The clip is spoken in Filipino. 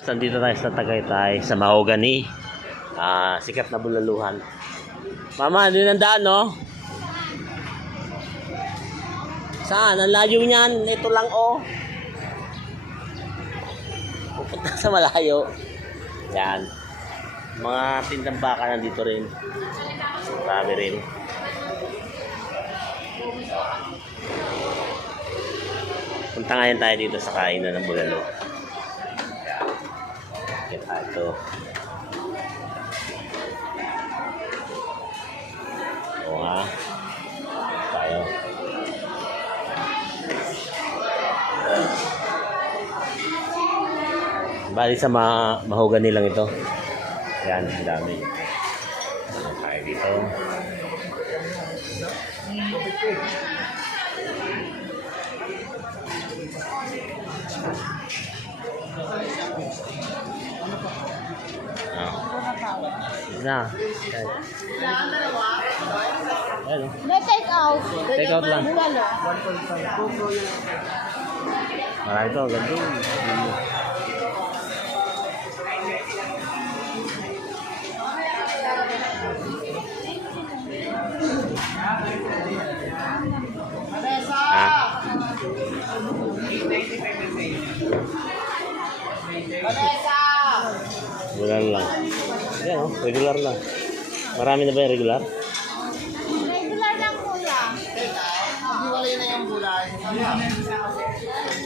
Nandito tayo sa Tagaytay, sa Mahogany. Sikat na bulaluhan. Mama, ano yung daan, no? Saan? Ang layo niyan. Ito lang, oh. Pupunta sa malayo. Yan. Mga tindang baka nandito rin. Marami rin. Punta ngayon tayo dito sa kainan ng bulalo. Kita ito. Oo nga. Tayo. Bali sa mahogany lang ito. Yan, ang dami. Tayo dito. Na. Ayan. May take out. Take out lang. Bulalo. Marami ito. Ganda. Regular lang. Yan o, regular lang. Marami na ba yung regular? Regular lang kuya. Hiwalay na yung gulay.